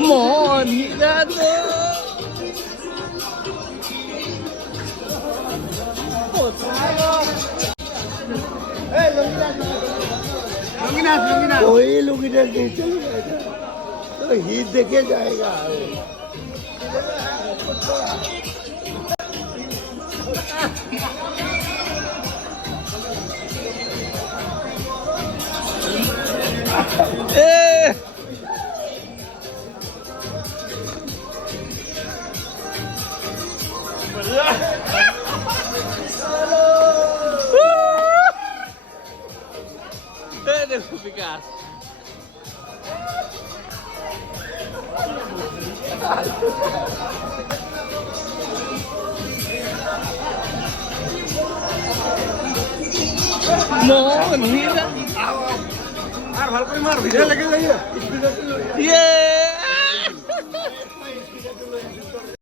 Mon Hirado. कोई लुंगीनाथ नहीं चलेगा तो ही देखे जाएगा Eh. देखो विकास मोहन हीरा मार भाल कोई मार भिड़े लगे जाइए ये